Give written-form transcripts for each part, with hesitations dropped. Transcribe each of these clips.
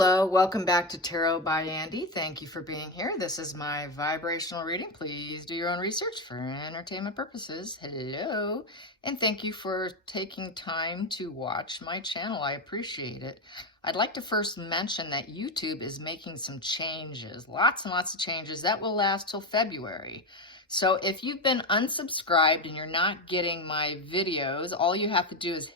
Hello, welcome back to Tarot by Andy. Thank you for being here. This is my vibrational reading. Please do your own research for entertainment purposes. Hello, and thank you for taking time to watch my channel. I appreciate it. I'd like to first mention that YouTube is making some changes, lots and lots of changes that will last till February. So if you've been unsubscribed and you're not getting my videos, all you have to do is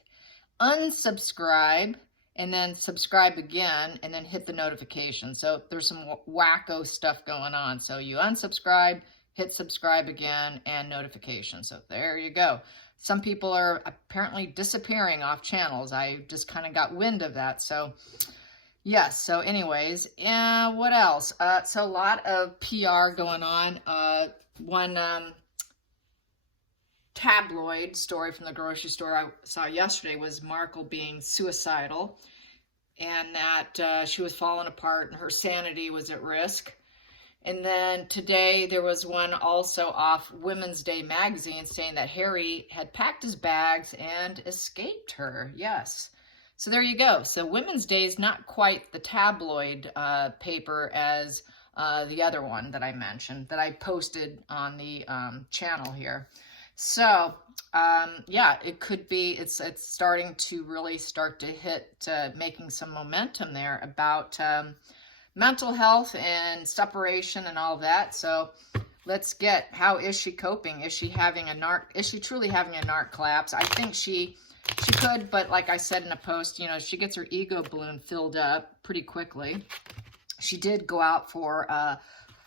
unsubscribe and then subscribe again, and then hit the notification. So there's some wacko stuff going on. So you unsubscribe, hit subscribe again, and notification. So there you go. Some people are apparently disappearing off channels. I just kind of got wind of that. So yes, so anyways, what else? So a lot of PR going on. One tabloid story from the grocery store I saw yesterday was Markle being suicidal, and that she was falling apart and her sanity was at risk. And then today there was one also off Women's Day magazine saying that Harry had packed his bags and escaped her. Yes. So there you go. So Women's Day is not quite the tabloid paper as the other one that I mentioned, that I posted on the channel here. So, yeah, it could be, it's starting to really start to hit, making some momentum there about mental health and separation and all that. So let's get, how is she coping? Is she having is she truly having a narc collapse? I think she could, but like I said in a post, you know, she gets her ego balloon filled up pretty quickly. She did go out for,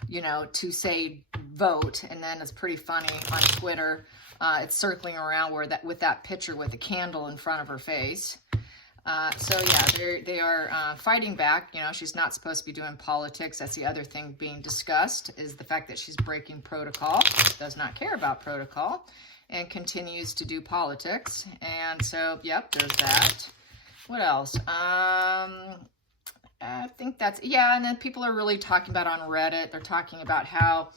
you know, to say vote, and then it's pretty funny on Twitter. It's circling around with that picture with the candle in front of her face. So yeah, they are fighting back. You know, she's not supposed to be doing politics. That's the other thing being discussed, is the fact that she's breaking protocol, does not care about protocol, and continues to do politics. And so, yep, there's that. What else? I think that's, yeah, and then people are really talking about on Reddit, they're talking about how,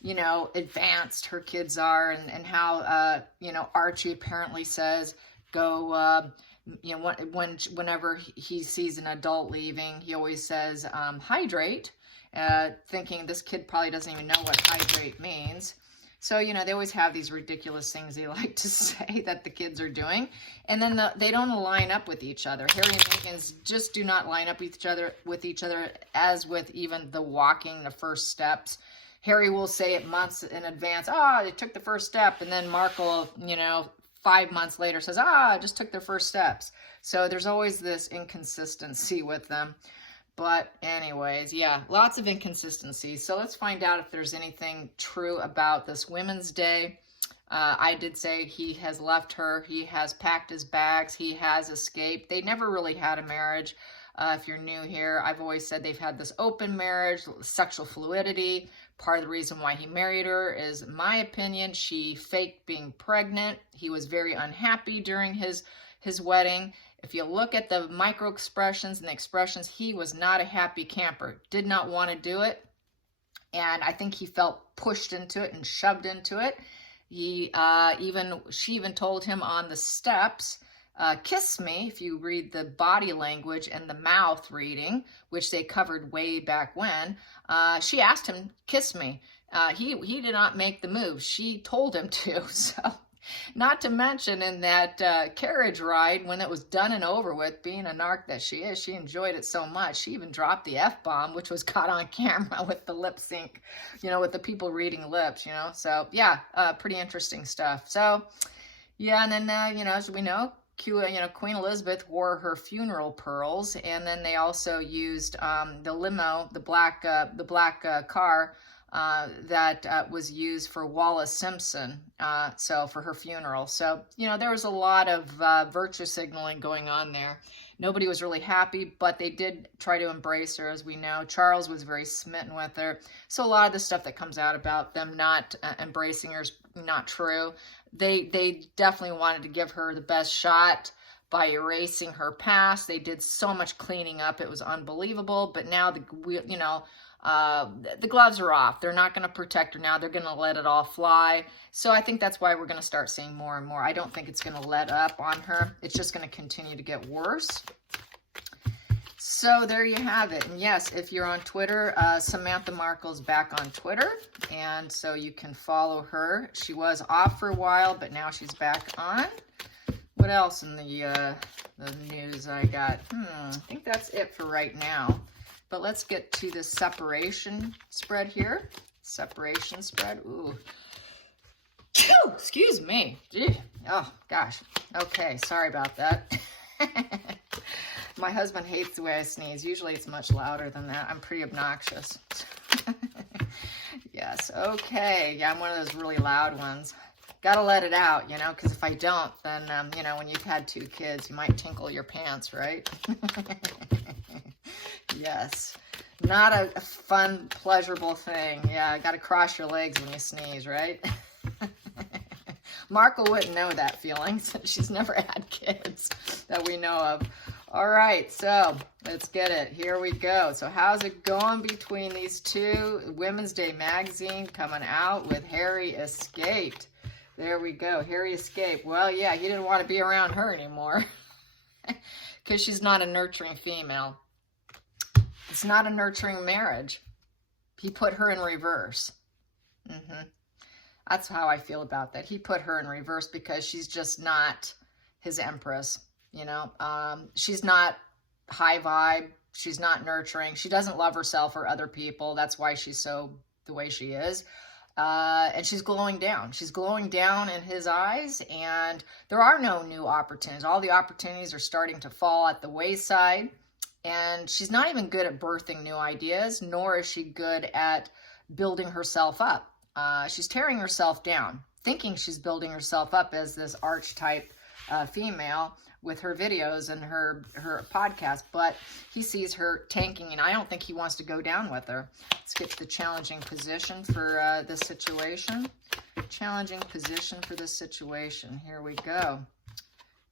you know, advanced her kids are, and how, you know, Archie apparently says, go, you know, whenever he sees an adult leaving, he always says, hydrate, thinking this kid probably doesn't even know what hydrate means. So, you know, they always have these ridiculous things they like to say that the kids are doing. And then they don't line up with each other. Harry and Meghan just do not line up with each other, as with even the walking, the first steps. Harry will say it months in advance, they took the first step. And then Markle, you know, 5 months later says, I just took their first steps. So there's always this inconsistency with them. But anyways, yeah, lots of inconsistencies. So let's find out if there's anything true about this Women's Day. I did say he has left her. He has packed his bags. He has escaped. They never really had a marriage. If you're new here, I've always said they've had this open marriage, sexual fluidity. Part of the reason why he married her is, in my opinion, she faked being pregnant. He was very unhappy during his wedding. If you look at the micro expressions and the expressions, he was not a happy camper, did not want to do it. And I think he felt pushed into it and shoved into it. She even told him on the steps, kiss me, if you read the body language and the mouth reading, which they covered way back when. She asked him, kiss me. He did not make the move. She told him to. So, not to mention in that carriage ride, when it was done and over with, being a narc that she is, she enjoyed it so much. She even dropped the F-bomb, which was caught on camera with the lip sync, you know, with the people reading lips, you know. So, yeah, pretty interesting stuff. So, yeah, and then, you know, as we know, you know, Queen Elizabeth wore her funeral pearls, and then they also used the limo, the black car that was used for Wallace Simpson, so for her funeral. So, you know, there was a lot of virtue signaling going on there. Nobody was really happy, but they did try to embrace her, as we know. Charles was very smitten with her. So a lot of the stuff that comes out about them not embracing her is not true. They definitely wanted to give her the best shot by erasing her past. They did so much cleaning up. It was unbelievable. But now, you know, the gloves are off. They're not going to protect her now. They're going to let it all fly. So I think that's why we're going to start seeing more and more. I don't think it's going to let up on her. It's just going to continue to get worse. So So there you have it. And yes, if you're on Twitter, Samantha Markle's back on Twitter. And so you can follow her. She was off for a while, but now she's back on. What else in the news I got? I think that's it for right now. But let's get to the separation spread here. Separation spread. Ooh. Excuse me. Gee. Oh, gosh. Okay, sorry about that. My husband hates the way I sneeze. Usually it's much louder than that. I'm pretty obnoxious. Yes, okay. Yeah, I'm one of those really loud ones. Gotta let it out, you know, because if I don't, then, you know, when you've had 2 kids, you might tinkle your pants, right? Yes. Not a fun, pleasurable thing. Yeah, gotta cross your legs when you sneeze, right? Markle wouldn't know that feeling. She's never had kids that we know of. All right, so let's get it. Here we go. So how's it going between these two? Women's Day magazine coming out with Harry escaped. There we go. Harry escaped. Well, yeah, he didn't want to be around her anymore because she's not a nurturing female. It's not a nurturing marriage. He put her in reverse. That's how I feel about that. He put her in reverse because she's just not his empress. You know, she's not high vibe. She's not nurturing. She doesn't love herself or other people. That's why she's so the way she is. And she's glowing down. She's glowing down in his eyes, and there are no new opportunities. All the opportunities are starting to fall at the wayside, and she's not even good at birthing new ideas, nor is she good at building herself up. She's tearing herself down, thinking she's building herself up as this archetype female with her videos and her podcast, but he sees her tanking, and I don't think he wants to go down with her. Let's get to the challenging position for this situation. Challenging position for this situation. Here we go.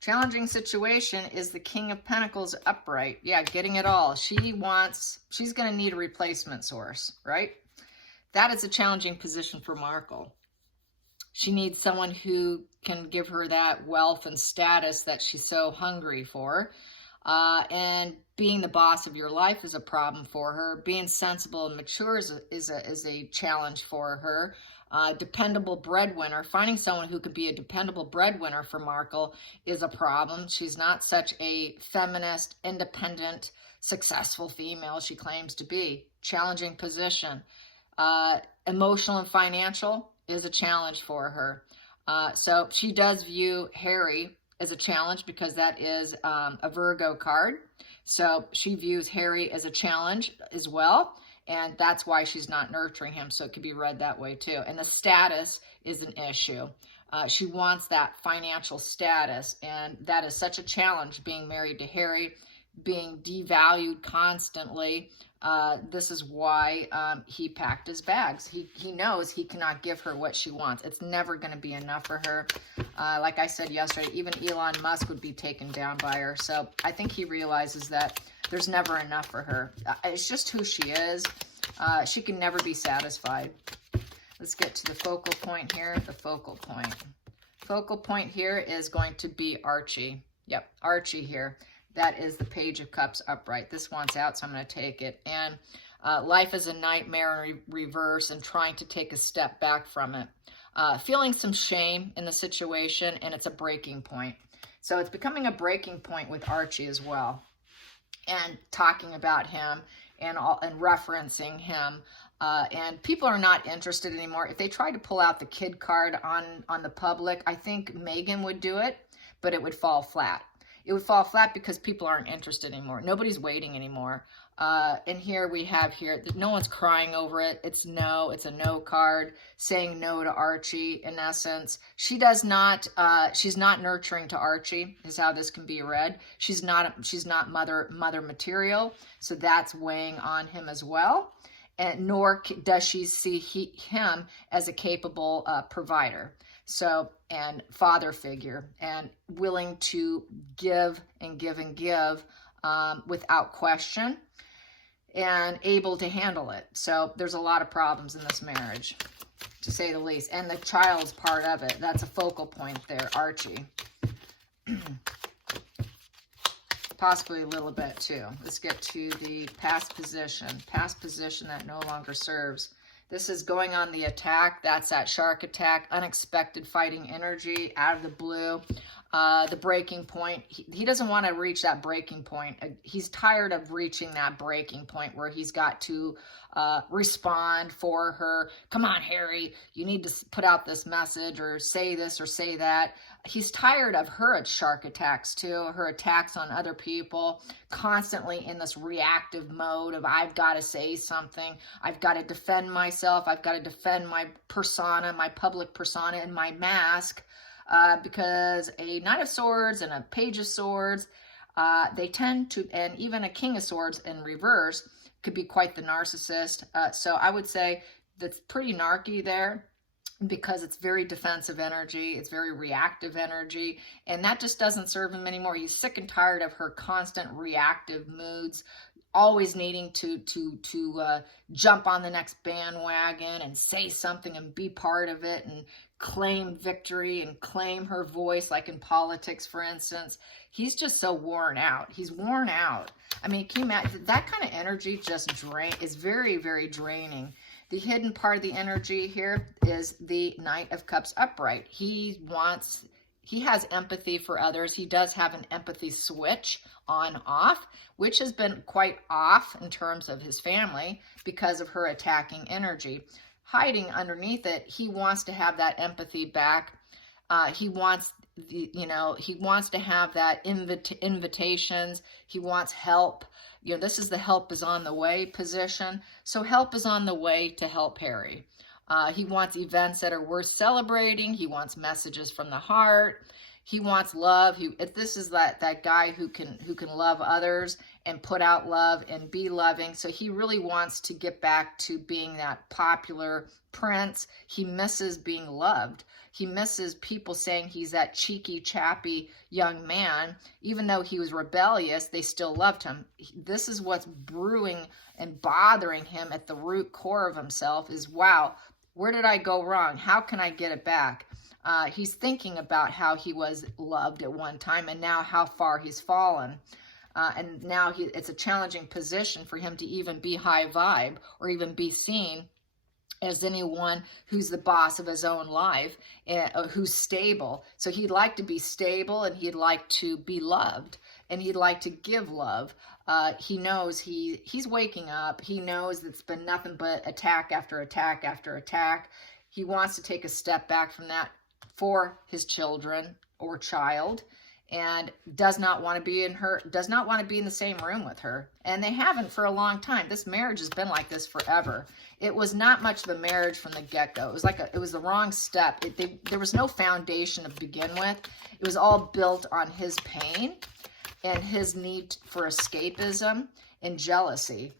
Challenging situation is the King of Pentacles upright. Yeah, getting it all. She's going to need a replacement source, right? That is a challenging position for Markle. She needs someone who can give her that wealth and status that she's so hungry for. And being the boss of your life is a problem for her. Being sensible and mature is a challenge for her. Dependable breadwinner. Finding someone who could be a dependable breadwinner for Markle is a problem. She's not such a feminist, independent, successful female she claims to be. Challenging position. Emotional and financial is a challenge for her. So she does view Harry as a challenge because that is a Virgo card. So she views Harry as a challenge as well. And that's why she's not nurturing him. So it could be read that way too. And the status is an issue. She wants that financial status. And that is such a challenge, being married to Harry, being devalued constantly. This is why he packed his bags. He knows he cannot give her what she wants. It's never going to be enough for her. Like I said yesterday, even Elon Musk would be taken down by her. So I think he realizes that there's never enough for her. It's just who she is. She can never be satisfied. Let's get to the focal point here. The focal point. Focal point here is going to be Archie. Yep, Archie here. That is the Page of Cups upright. This one's out, so I'm going to take it. And life is a nightmare in reverse and trying to take a step back from it. Feeling some shame in the situation, and it's a breaking point. So it's becoming a breaking point with Archie as well. And talking about him and referencing him. And people are not interested anymore. If they tried to pull out the kid card on the public, I think Megan would do it, but it would fall flat. It would fall flat because people aren't interested anymore. Nobody's waiting anymore. And here we have no one's crying over it. It's no, it's a no card, saying no to Archie in essence. She does not, she's not nurturing to Archie is how this can be read. She's not mother material. So that's weighing on him as well. And nor does she see him as a capable provider. So, and father figure, and willing to give and give and give without question, and able to handle it. So there's a lot of problems in this marriage, to say the least. And the child's part of it. That's a focal point there, Archie. possibly a little bit too. Let's get to the past position that no longer serves. This is going on the attack. That's that shark attack, unexpected fighting energy out of the blue. The breaking point. He doesn't want to reach that breaking point. He's tired of reaching that breaking point where he's got to respond for her. Come on, Harry, you need to put out this message or say this or say that. He's tired of her shark attacks too, her attacks on other people, constantly in this reactive mode of I've got to say something. I've got to defend myself. I've got to defend my persona, my public persona and my mask. Because a Knight of Swords and a Page of Swords, they tend to, and even a King of Swords in reverse, could be quite the narcissist. So I would say that's pretty narky there because it's very defensive energy. It's very reactive energy. And that just doesn't serve him anymore. He's sick and tired of her constant reactive moods, always needing to jump on the next bandwagon and say something and be part of it and claim victory and claim her voice, like in politics, for instance. He's just so worn out. He's worn out. I mean, can you imagine? That kind of energy just is very, very draining. The hidden part of the energy here is the Knight of Cups upright. He has empathy for others. He does have an empathy switch on off, which has been quite off in terms of his family because of her attacking energy. Hiding underneath it, he wants to have that empathy back. He wants to have that invitations. He wants help. This is the help is on the way position. So help is on the way to help Harry. He wants events that are worth celebrating. He wants messages from the heart. He wants love. This is that guy who can love others and put out love and be loving. So he really wants to get back to being that popular prince. He misses being loved. He misses people saying he's that cheeky, chappy young man. Even though he was rebellious, they still loved him. This is what's brewing and bothering him at the root core of himself is, wow, where did I go wrong? How can I get it back? He's thinking about how he was loved at one time and now how far he's fallen. And now it's a challenging position for him to even be high vibe or even be seen as anyone who's the boss of his own life, who's stable. So he'd like to be stable and he'd like to be loved and he'd like to give love. He knows he's waking up. He knows it's been nothing but attack after attack after attack. He wants to take a step back from that for his children or child, and does not want to be in the same room with her. And they haven't for a long time. This marriage has been like this forever. It was not much of a marriage from the get-go. It was the wrong step. There was no foundation to begin with. It was all built on his pain and his need for escapism and jealousy.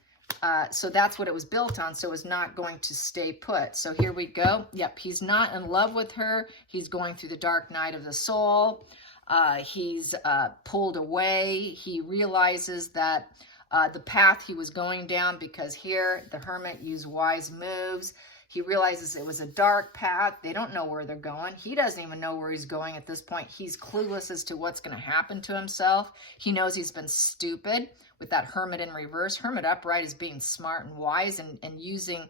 So that's what it was built on. So it's not going to stay put. So here we go. Yep, he's not in love with her. He's going through the dark night of the soul. He's pulled away. He realizes that the path he was going down, because here the hermit used wise moves. He realizes it was a dark path. They don't know where they're going. He doesn't even know where he's going at this point. He's clueless as to what's going to happen to himself. He knows he's been stupid with that hermit in reverse. Hermit upright is being smart and wise and using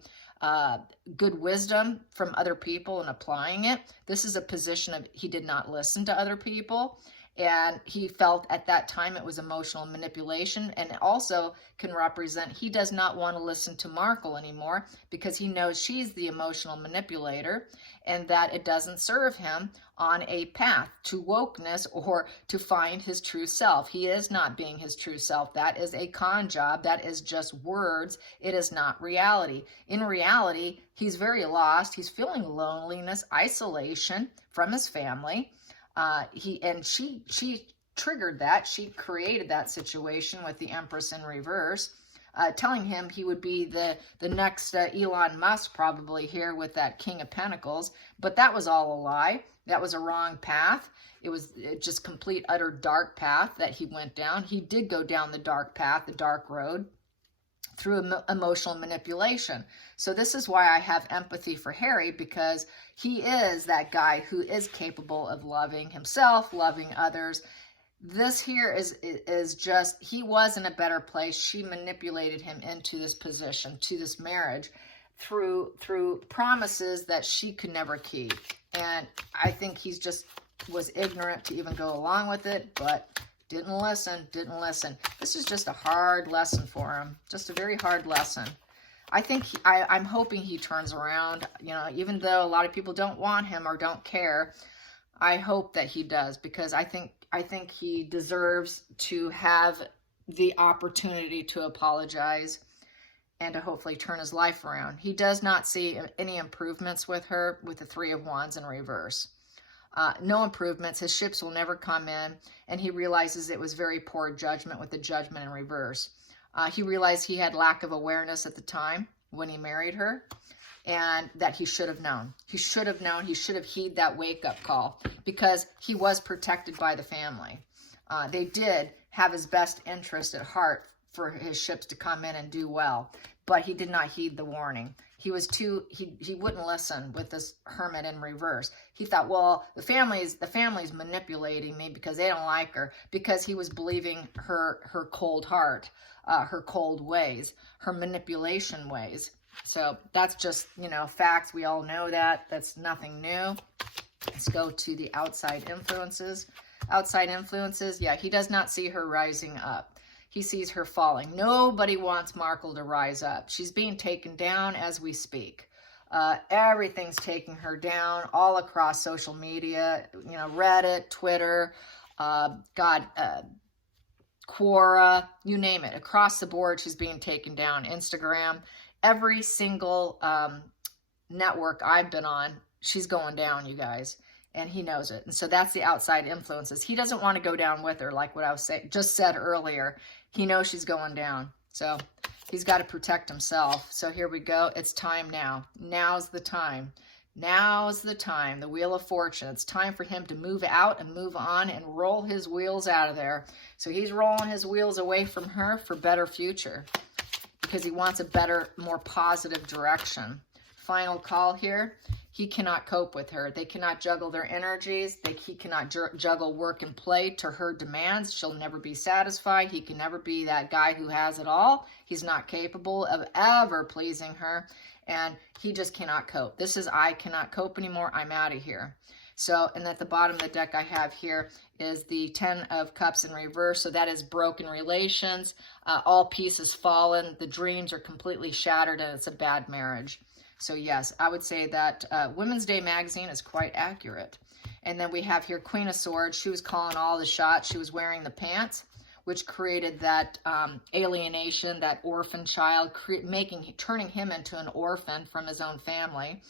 good wisdom from other people and applying it. This is a position of he did not listen to other people. And he felt at that time it was emotional manipulation, and it also can represent he does not want to listen to Markle anymore because he knows she's the emotional manipulator and that it doesn't serve him on a path to wokeness or to find his true self. He is not being his true self. That is a con job. That is just words. It is not reality. In reality, he's very lost. He's feeling loneliness, isolation from his family. She triggered that. She created that situation with the Empress in reverse, telling him he would be the next Elon Musk probably here with that King of Pentacles. But that was all a lie. That was a wrong path. It was just complete, utter dark path that he went down. He did go down the dark path, the dark road, through emotional manipulation. So this is why I have empathy for Harry, because he is that guy who is capable of loving himself, loving others, This here is just, he was in a better place. She manipulated him into this position, to this marriage, through promises that she could never keep. And I think he's just was ignorant to even go along with it, but didn't listen. This is just a hard lesson for him, just a very hard lesson. I think I'm hoping he turns around, you know, even though a lot of people don't want him or don't care. I hope that he does, because I think he deserves to have the opportunity to apologize and to hopefully turn his life around. He does not see any improvements with her, with the Three of Wands in reverse. No improvements. His ships will never come in, and he realizes it was very poor judgment with the Judgment in reverse. He realized he had lack of awareness at the time when he married her, and that he should have known. He should have known. He should have heeded that wake-up call, because he was protected by the family. They did have his best interest at heart for his ships to come in and do well, but he did not heed the warning. He was he wouldn't listen with this Hermit in reverse. He thought, well, the family's manipulating me because they don't like her, because he was believing her cold heart, her cold ways, her manipulation ways. So that's just, you know, facts. We all know that. That's nothing new. Let's go to the outside influences. Outside influences, yeah, he does not see her rising up. He sees her falling. Nobody wants Markle to rise up. She's being taken down as we speak. Everything's taking her down all across social media, you know, Reddit, Twitter, Quora, you name it. Across the board, she's being taken down. Instagram, every single network I've been on, she's going down, you guys. And he knows it. And so that's the outside influences. He doesn't want to go down with her, like what I was just said earlier. He knows she's going down. So he's got to protect himself. So here we go. It's time now. Now's the time. Now's the time. The Wheel of Fortune. It's time for him to move out and move on and roll his wheels out of there. So he's rolling his wheels away from her for better future, because he wants a better, more positive direction. Final call here. He cannot cope with her. They cannot juggle their energies. He cannot juggle work and play to her demands. She'll never be satisfied. He can never be that guy who has it all. He's not capable of ever pleasing her, and he just cannot cope. This is, I cannot cope anymore. I'm out of here. So, and at the bottom of the deck I have here is the Ten of Cups in reverse. So that is broken relations. All pieces fallen. The dreams are completely shattered, and it's a bad marriage. So yes, I would say that Women's Day magazine is quite accurate. And then we have here Queen of Swords. She was calling all the shots. She was wearing the pants, which created that alienation, that orphan child, turning him into an orphan from his own family.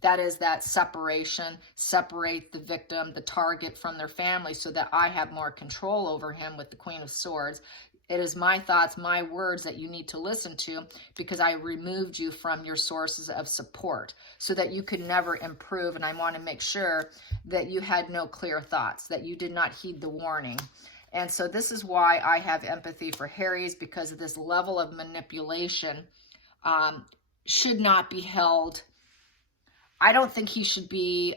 That is that separation, separate the victim, the target from their family, so that I have more control over him with the Queen of Swords. It is my thoughts, my words that you need to listen to, because I removed you from your sources of support so that you could never improve. And I want to make sure that you had no clear thoughts, that you did not heed the warning. And so this is why I have empathy for Harry's, because of this level of manipulation should not be held. I don't think he should be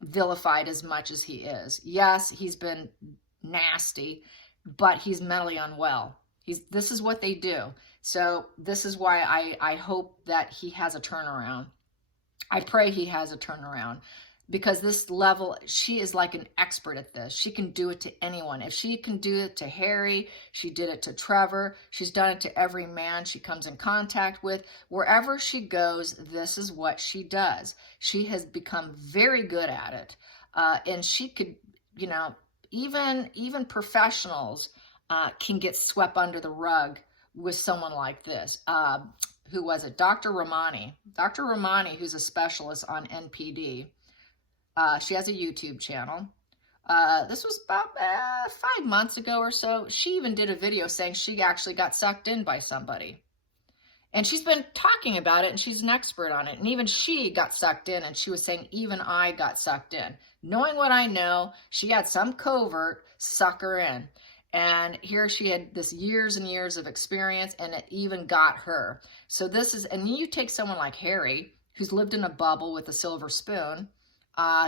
vilified as much as he is. Yes, he's been nasty, but he's mentally unwell. This is what they do. So this is why I hope that he has a turnaround. I pray he has a turnaround, because this level, she is like an expert at this. She can do it to anyone. If she can do it to Harry, she did it to Trevor. She's done it to every man she comes in contact with. Wherever she goes, this is what she does. She has become very good at it. And she could, you know, even professionals can get swept under the rug with someone like this. Who was it? Dr. Romani. Dr. Romani, who's a specialist on NPD. She has a YouTube channel. This was about 5 months ago or so. She even did a video saying she actually got sucked in by somebody. And she's been talking about it, and she's an expert on it. And even she got sucked in, and she was saying, even I got sucked in. Knowing what I know, she had some covert suck her in. And here she had this years and years of experience, and it even got her. So this is, and you take someone like Harry, who's lived in a bubble with a silver spoon,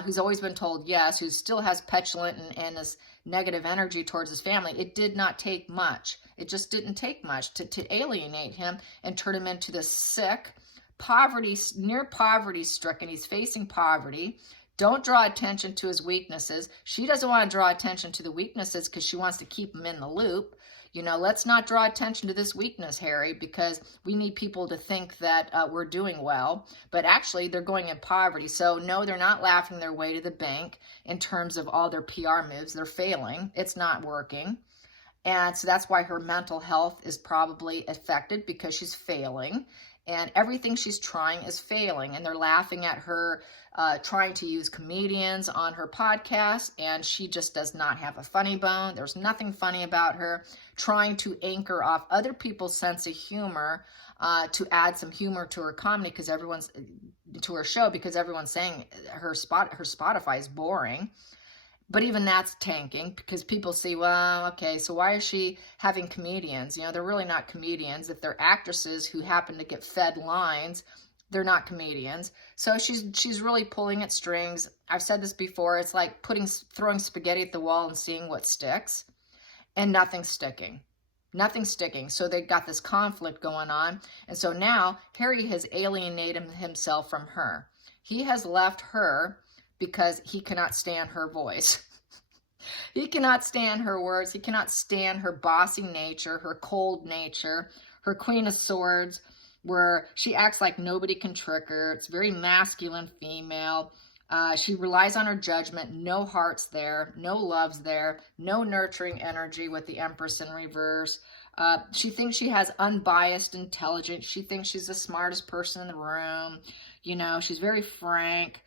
who's always been told yes, who still has petulant and is negative energy towards his family. It did not take much. It just didn't take much to alienate him and turn him into this sick, poverty, near poverty stricken. He's facing poverty. Don't draw attention to his weaknesses. She doesn't want to draw attention to the weaknesses because she wants to keep him in the loop. You know, let's not draw attention to this weakness, Harry, because we need people to think that we're doing well. But actually, they're going in poverty. So, no, they're not laughing their way to the bank in terms of all their PR moves. They're failing. It's not working. And so that's why her mental health is probably affected, because she's failing. And everything she's trying is failing. And they're laughing at her trying to use comedians on her podcast. And she just does not have a funny bone. There's nothing funny about her. Trying to anchor off other people's sense of humor to add some humor to her comedy, because everyone's to her show, because everyone's saying her Spotify is boring. But even that's tanking, because people see, well, okay, so why is she having comedians? You know, they're really not comedians. If they're actresses who happen to get fed lines, they're not comedians. So she's really pulling at strings. I've said this before. It's like throwing spaghetti at the wall and seeing what sticks, and nothing's sticking. Nothing's sticking. So they got this conflict going on. And so now Harry has alienated himself from her. He has left her because he cannot stand her voice. He cannot stand her words. He cannot stand her bossy nature, her cold nature, her Queen of Swords, where she acts like nobody can trick her. It's very masculine female. She relies on her judgment. No heart's there. No love's there. No nurturing energy with the Empress in reverse. She thinks she has unbiased intelligence. She thinks she's the smartest person in the room. You know, she's very frank.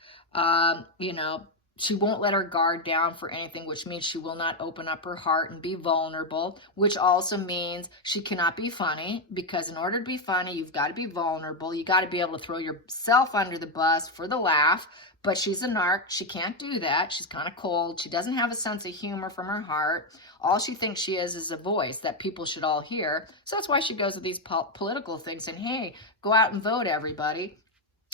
You know, she won't let her guard down for anything, which means she will not open up her heart and be vulnerable, which also means she cannot be funny, because in order to be funny, you've got to be vulnerable. You got to be able to throw yourself under the bus for the laugh. But she's a narc. She can't do that. She's kind of cold. She doesn't have a sense of humor from her heart. All she thinks she is a voice that people should all hear. So that's why she goes with these political things and, hey, go out and vote, everybody.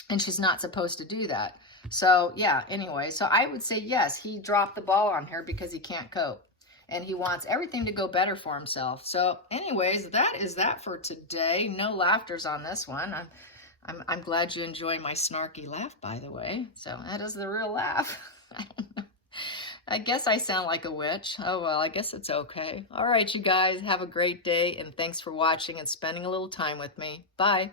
And she's not supposed to do that. So, yeah, anyway, so I would say, yes, he dropped the ball on her because he can't cope. And he wants everything to go better for himself. So, anyways, that is that for today. No laughters on this one. I'm glad you enjoy my snarky laugh, by the way. So, that is the real laugh. I don't know. I guess I sound like a witch. Oh, well, I guess it's okay. All right, you guys, have a great day. And thanks for watching and spending a little time with me. Bye.